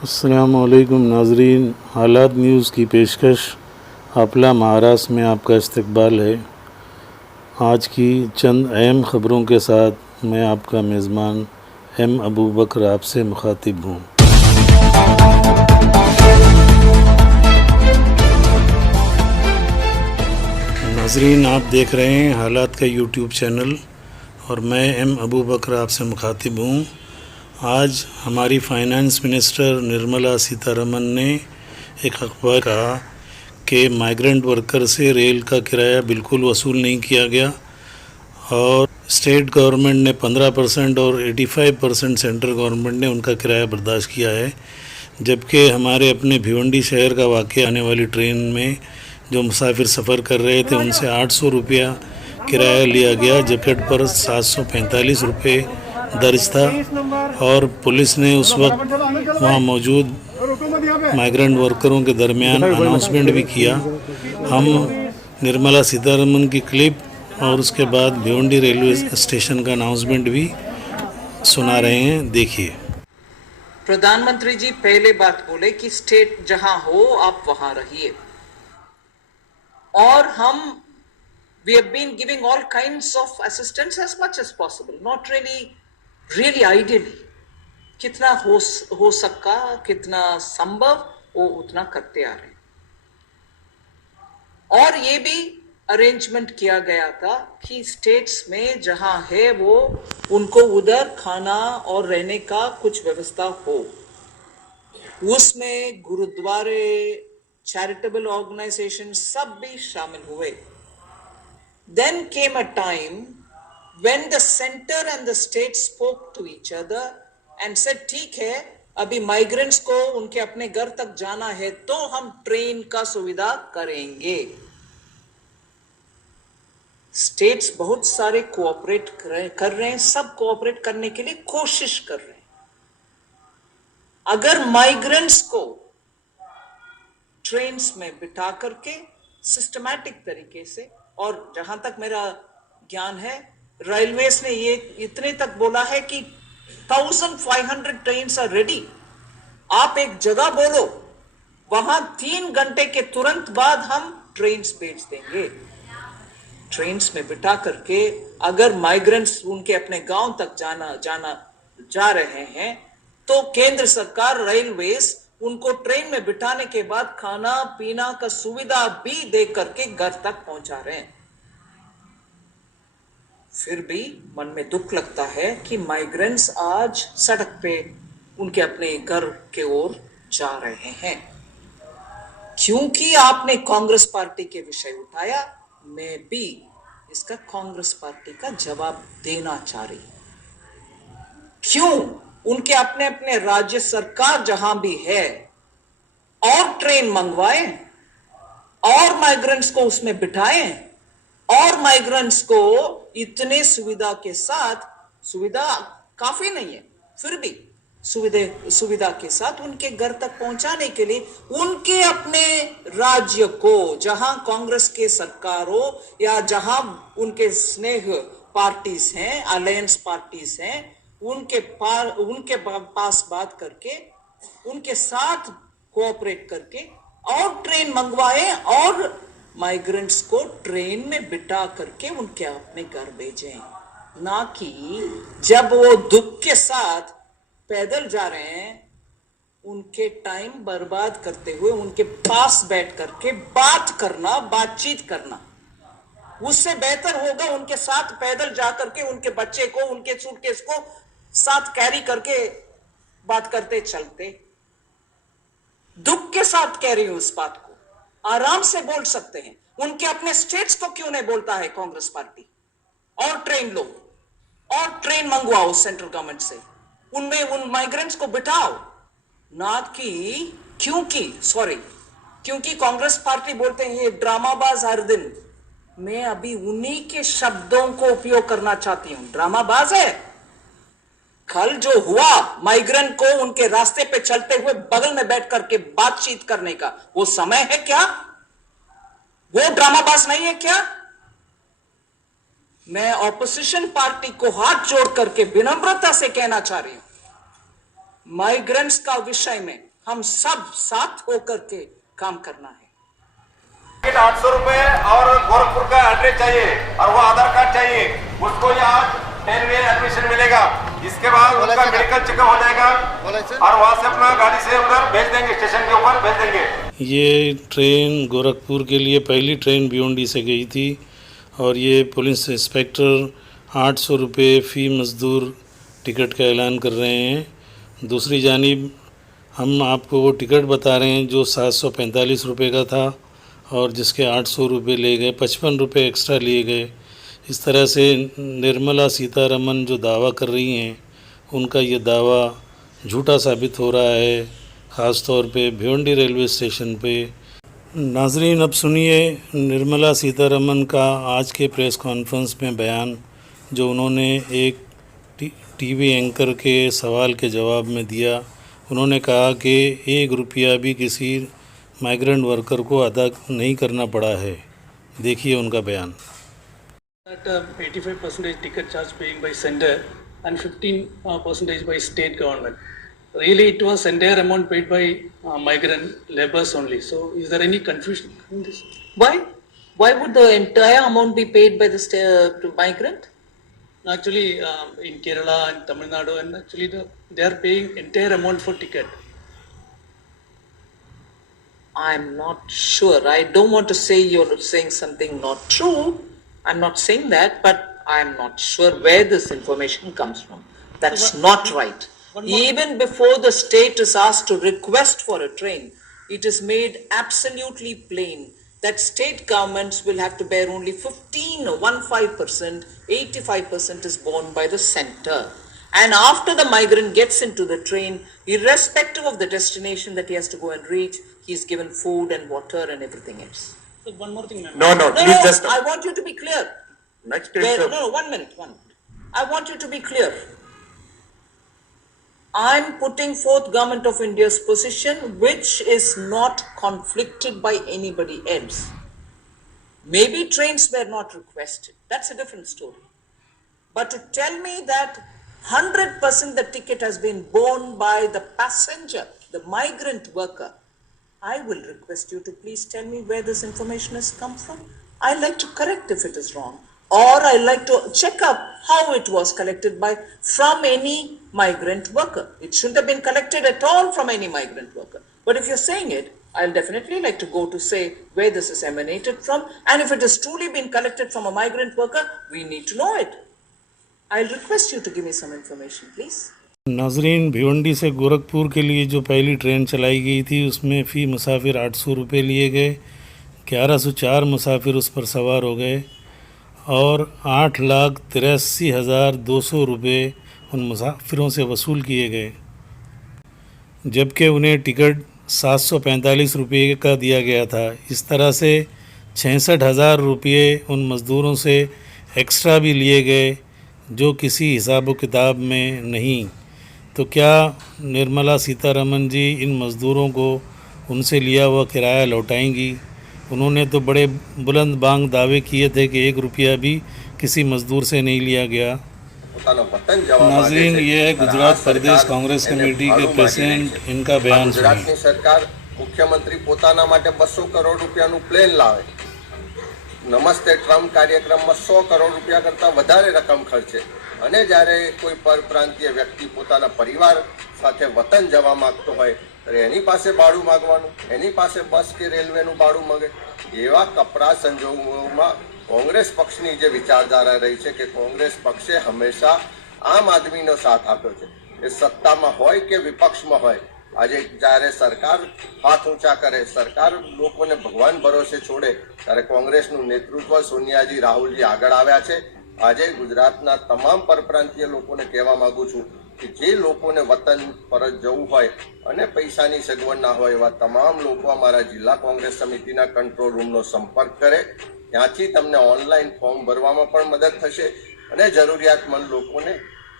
अस्सलामुअलैकुम नाज़रीन, हालात न्यूज़ की पेशकश आपला महाराष्ट्र में आपका इस्तकबाल है। आज की चंद अहम ख़बरों के साथ मैं आपका मेज़बान एम अबू बकर आपसे मुखातिब हूँ। नाज़रीन, आप देख रहे हैं हालात का यूट्यूब चैनल और मैं एम अबू बकर आपसे मुखातिब हूँ। आज हमारी फाइनेंस मिनिस्टर निर्मला सीतारमन ने एक अखबार कहा कि माइग्रेंट वर्कर से रेल का किराया बिल्कुल वसूल नहीं किया गया और स्टेट गवर्नमेंट ने 15% और 85% सेंट्रल गवर्नमेंट ने उनका किराया बर्दाश्त किया है। जबकि हमारे अपने भिवंडी शहर का वाक़या आने वाली ट्रेन में जो मुसाफिर सफ़र कर रहे थे उनसे 800 रुपया किराया लिया गया, जबकि पर 745 रुपये दर्ज था और पुलिस ने उस वक्त वहाँ मौजूद माइग्रेंट वर्करों के दरमियान अनाउंसमेंट भी किया। हम निर्मला सीतारमन की क्लिप और उसके बाद भिवंडी रेलवे स्टेशन का अनाउंसमेंट भी सुना रहे हैं, देखिए। प्रधानमंत्री जी पहले बात बोले कि स्टेट जहां हो आप वहां रहिए, और हम we have been giving all kinds of assistance as much as possible, not really ideally, कितना हो सका, कितना संभव वो उतना करते आ रहे हैं। और ये भी अरेंजमेंट किया गया था कि स्टेट्स में जहां है वो उनको उधर खाना और रहने का कुछ व्यवस्था हो। उसमें गुरुद्वारे, चैरिटेबल ऑर्गेनाइजेशन सब भी शामिल हुए। Then came a time when the center and the state spoke to each other and said, ठीक है, अभी माइग्रेंट्स को उनके अपने घर तक जाना है तो हम ट्रेन का सुविधा करेंगे। स्टेट्स बहुत सारे कोऑपरेट कर रहे हैं, सब कोऑपरेट करने के लिए कोशिश कर रहे हैं। अगर माइग्रेंट्स को ट्रेन्स में बिठा करके सिस्टमैटिक तरीके से, और जहां तक मेरा ज्ञान है रेलवेज ने ये इतने तक बोला है कि 1500 ट्रेन्स आर रेडी। आप एक जगह बोलो, वहां 3 घंटे के तुरंत बाद हम ट्रेन्स भेज देंगे। ट्रेन्स में बिठा करके अगर माइग्रेंट्स उनके अपने गांव तक जा रहे हैं तो केंद्र सरकार रेलवेज उनको ट्रेन में बिठाने के बाद खाना पीना का सुविधा भी दे करके घर तक पहुंचा रहे हैं। फिर भी मन में दुख लगता है कि माइग्रेंट्स आज सड़क पे उनके अपने घर के ओर जा रहे हैं। क्योंकि आपने कांग्रेस पार्टी के विषय उठाया, मैं भी इसका कांग्रेस पार्टी का जवाब देना चाह रही हूं। क्यों उनके अपने अपने राज्य सरकार जहां भी है और ट्रेन मंगवाएं और माइग्रेंट्स को उसमें बिठाएं और माइग्रेंट्स को इतने सुविधा के साथ, सुविधा काफी नहीं है फिर भी सुविधा के साथ उनके घर तक पहुंचाने के लिए उनके अपने राज्य को, जहां कांग्रेस के सरकार हो या जहां उनके स्नेह पार्टीज हैं, अलायंस पार्टीज हैं, उनके पास बात करके उनके साथ कोऑपरेट करके और ट्रेन मंगवाएं और माइग्रेंट्स को ट्रेन में बिठा करके उनके अपने घर भेजें, ना कि जब वो दुख के साथ पैदल जा रहे हैं उनके टाइम बर्बाद करते हुए उनके पास बैठ करके बातचीत करना। उससे बेहतर होगा उनके साथ पैदल जाकर के उनके बच्चे को, उनके सूटकेस को साथ कैरी करके बात करते चलते। दुख के साथ कह रही हूं इस बात को, आराम से बोल सकते हैं। उनके अपने स्टेट्स को क्यों नहीं बोलता है कांग्रेस पार्टी? और ट्रेन लो और ट्रेन मंगवाओ सेंट्रल गवर्नमेंट से, उनमें उन माइग्रेंट्स को बिठाओ, ना कि क्योंकि कांग्रेस पार्टी बोलते हैं ये ड्रामाबाज हर दिन। मैं अभी उन्हीं के शब्दों को उपयोग करना चाहती हूं। ड्रामाबाज है। कल जो हुआ माइग्रेंट को उनके रास्ते पे चलते हुए बगल में बैठ करके बातचीत करने का, वो समय है क्या? वो ड्रामाबाज नहीं है क्या? मैं ऑपोजिशन पार्टी को हाथ जोड़ करके विनम्रता से कहना चाह रही हूं, माइग्रेंट्स का विषय में हम सब साथ होकर के काम करना है। टिकट 800 रुपए और गोरखपुर का एड्रेस चाहिए और वो आधार कार्ड चाहिए, उसको यहाँ 10 वे एडमिशन मिलेगा। इसके बाद उनका मेडिकल चेकअप हो जाएगा और वहाँ से अपना गाड़ी से उधर भेज देंगे, स्टेशन के ऊपर भेज देंगे। ये ट्रेन गोरखपुर के लिए पहली ट्रेन भिवंडी से गई थी और ये पुलिस इंस्पेक्टर 800 रुपये फ़ी मज़दूर टिकट का ऐलान कर रहे हैं। दूसरी जानिब हम आपको वो टिकट बता रहे हैं जो 745 रुपये का था और जिसके 800 रुपये ले गए, 55 रुपये एक्स्ट्रा लिए गए। इस तरह से निर्मला सीतारमन जो दावा कर रही हैं उनका ये दावा झूठा साबित हो रहा है, ख़ास तौर पे भिवंडी रेलवे स्टेशन पे। नाजरीन, अब सुनिए निर्मला सीतारमन का आज के प्रेस कॉन्फ्रेंस में बयान जो उन्होंने एक टीवी एंकर के सवाल के जवाब में दिया। उन्होंने कहा कि 1 रुपया भी किसी माइग्रेंट वर्कर को अदा नहीं करना पड़ा है। देखिए उनका बयान। At 85% ticket charge paying by sender and 15% by state government. Really, it was entire amount paid by migrant laborers only. So, is there any confusion in this? Why? Why would the entire amount be paid by the migrant? Actually, in Kerala and Tamil Nadu, and actually they are paying entire amount for ticket. I'm not sure. I don't want to say you're saying something not true. I'm not saying that, but I'm not sure where this information comes from. That's not right. Even before the state is asked to request for a train, it is made absolutely plain that state governments will have to bear only 15%, 85% is borne by the center. And after the migrant gets into the train, irrespective of the destination that he has to go and reach, he is given food and water and everything else. So, one more thing, ma'am. No, please just I want you to be clear. next No, 1 minute. I want you to be clear. I'm putting forth Government of India's position, which is not conflicted by anybody else. Maybe trains were not requested. That's a different story. But to tell me that 100% the ticket has been borne by the passenger, the migrant worker, I will request you to please tell me where this information has come from. I'd like to correct if it is wrong. Or I'd like to check up how it was collected from any migrant worker. It shouldn't have been collected at all from any migrant worker. But if you're saying it, I'll definitely like to go to say where this is emanated from. And if it has truly been collected from a migrant worker, we need to know it. I'll request you to give me some information, please. नाजरीन, भिवंडी से गोरखपुर के लिए जो पहली train चलाई गई थी उसमें फ़ी मुसाफिर 800 रुपये लिए गए। 1104 मुसाफिर उस पर सवार हो गए और 8,83,200 रुपये उन मुसाफिरों से वसूल किए गए, जबकि उन्हें टिकट 745 रुपये का दिया गया था। इस तरह से 66,000 रुपये उन मज़दूरों से एक्स्ट्रा भी लिए गए जो किसी हिसाब किताब में नहीं। तो क्या निर्मला सीतारमन जी इन मज़दूरों को उनसे लिया हुआ किराया लौटाएंगी? उन्होंने तो बड़े बुलंद बांग दावे किए थे कि 1 रुपया भी किसी मज़दूर से नहीं लिया गया। नाज़रीन, ये है गुजरात प्रदेश कांग्रेस कमेटी के प्रेसिडेंट, इनका बयान सुनिए। गुजरात सरकार मुख्यमंत्री पोताना माटे 200 करोड़ રૂપિયાનું પ્લેન લાવે, નમસ્તે ટ્રમ્પ કાર્યક્રમમાં 100 કરોડ રૂપિયા કરતાં વધારે રકમ ખર્ચે અને જ્યારે કોઈ પરપ્રાંતીય વ્યક્તિ પોતાના પરિવાર સાથે વતન જવા માંગતો હોય ત્યારે એની પાસે ભાડું માંગવાનું, એની પાસે બસ કે રેલવેનું ભાડું માંગે। એવા કપરા સંજોગોમાં કોંગ્રેસ પક્ષની જે વિચારધારા રહી છે કે કોંગ્રેસ પક્ષે હંમેશા આમ આદમીનો સાથ આપ્યો છે, એ સત્તામાં હોય કે વિપક્ષમાં હોય। આજે જ્યારે સરકાર હાથ ઊંચા કરે, સરકાર લોકોને ભગવાન ભરોસે છોડે ત્યારે કોંગ્રેસનું નેતૃત્વ સોનિયાજી રાહુલજી આગળ આવ્યા છે। આજે ગુજરાતના તમામ પરપ્રાંતીય લોકોને કહેવા માંગુ છું કે જે લોકોને વતન પરત જવું હોય અને પૈસાની સગવડ ના હોય એવા તમામ લોકો અમારા જિલ્લા કોંગ્રેસ સમિતિના કંટ્રોલ રૂમનો સંપર્ક કરે। ત્યાંથી તમને ઓનલાઈન ફોર્મ ભરવામાં પણ મદદ થશે અને જરૂરિયાતમંદ લોકોને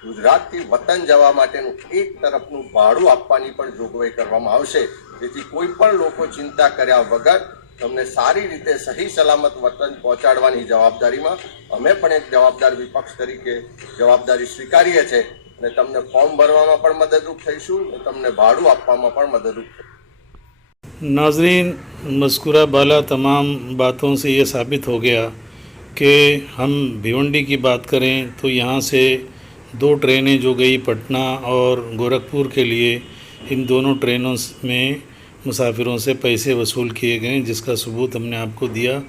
ગુજરાતથી વતન જવા માટેનું એક તરફનું ભાડું આપવાની પણ જોગવાઈ કરવામાં આવશે, જેથી કોઈ પણ લોકો ચિંતા કર્યા વગર તમને સારી રીતે સહી સલામત વતન પહોંચાડવાની જવાબદારીમાં અમે પણ એક જવાબદાર વિપક્ષ તરીકે જવાબદારી સ્વીકારીએ છીએ। ને તમને ફોર્મ ભરવામાં પણ મદદરૂપ થઈશું ને તમને ભાડું આપવામાં પણ મદદરૂપ થઈશું। नाजरीन, मज़कूरा बाला तमाम बातों से ये साबित हो गया कि हम भिवंडी की बात करें तो यहाँ से 2 ट्रेनें जो गई पटना और गोरखपुर के लिए, इन दोनों ट्रेनों में मुसाफिरों से पैसे वसूल किए गए, जिसका सबूत हमने आपको दिया।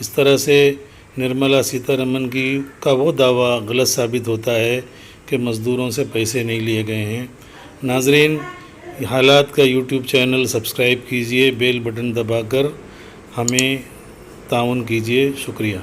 इस तरह से निर्मला सीतारमन का वो दावा गलत साबित होता है कि मज़दूरों से पैसे नहीं लिए गए हैं। नाजरीन, हालात का यूट्यूब चैनल सब्सक्राइब कीजिए, बेल बटन दबाकर हमें ताउन कीजिए। शुक्रिया।